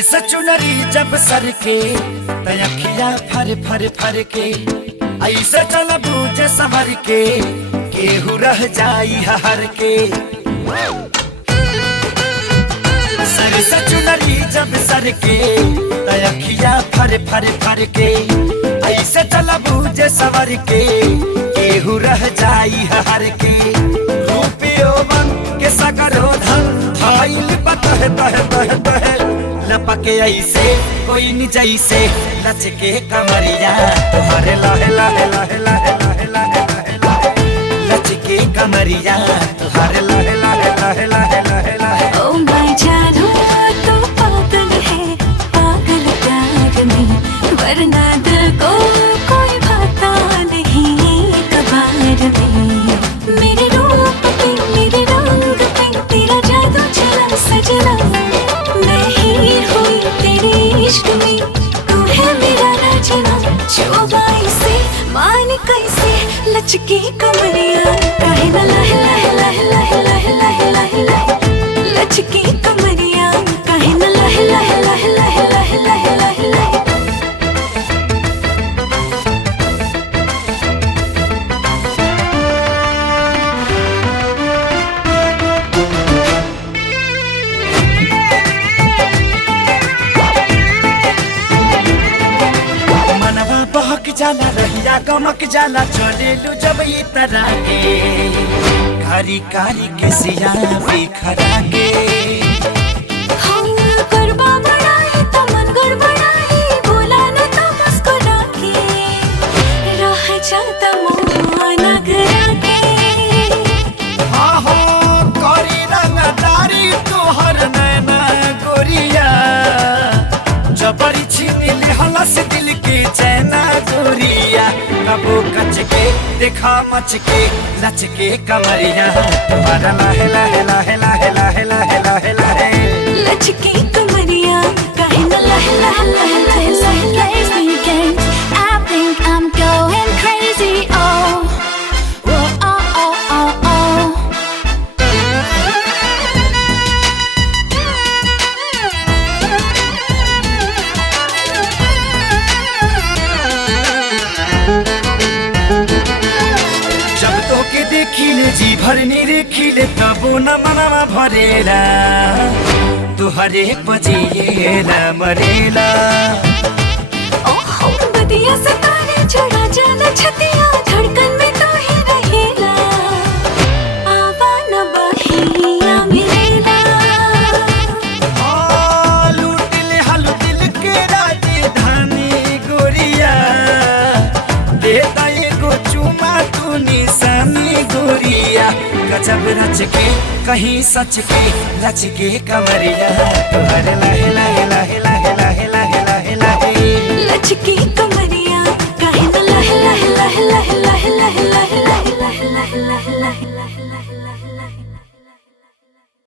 सर से चुनरी जब सर के तयखिया फर फर फर के ऐसे चल बूझे सवर के केहू रह जाई हर के। सर से चुनरी जब सर के तयखिया फर फर फर के ऐसे चल बूझे सवर के केहू रह जाई हर के। रूपियो मन के सकरो धन धाइल बतह तह तह तह लपके ऐसे कोई नि जैसे लचके कमरिया तुम्हारे लाहे लाहे लाहे लाहे लाहे लाहे लाहे लाहे लचके कमरिया तुम्हारे लाहे लाहे लाहे लाहे लाहे लाहे। ओ माय जानू तो पागल है पागल प्यार में, वरना दिल को कोई भाता नहीं कबार में। मेरे रूप पे मेरे रंग पे तेरा जादू चला सजना, मैं हीर हुई तेरे इश्क में, तू है मेरा राजना। जो बाई से मान कैसे लचके कमरिया काहे न लह लह लह लह लह लह लह लह लचके कमरिया काहे न लह लह लह लह लह लह लह लह। बहक जाला रहिया गमक जाला चलेलू जब ई तरह के कारी कारी के सिया बिखरा के। हम गरबा बढ़ाई तो मन गड़बड़ाई, बोला न तो मुस्कुरा के रह जाता मुहाना घरा के। हाँ हो करी रंगदारी तोहर नैना गोरिया जबरी छीन हलस दिल के चैना गोरिया। कबो कच के देखा मच के लचके कमरिया तुम्हारा लाहे लाहे लाहे लाहे लाहे लाहे लाहे लाहे लचके कमरिया काहे न लह लह लह लह लह लह। I think I'm going crazy, oh, oh, oh, oh, oh, oh. जब तो के देखिले जी भरनी रेखिले तबो न मनवा भरेला तुहरे पजिएला मरेला। ओहो बदिया सतारे चढ़ा जाना छतिया धड़कन में तो ही रहेला, आवा न बहिया मिलेला। लूटिल हलू दिल के राजधानी गोरिया देता एगो चुमा तू निशानी गोरिया। गजब रच के कहीं सच के लच के कमरिया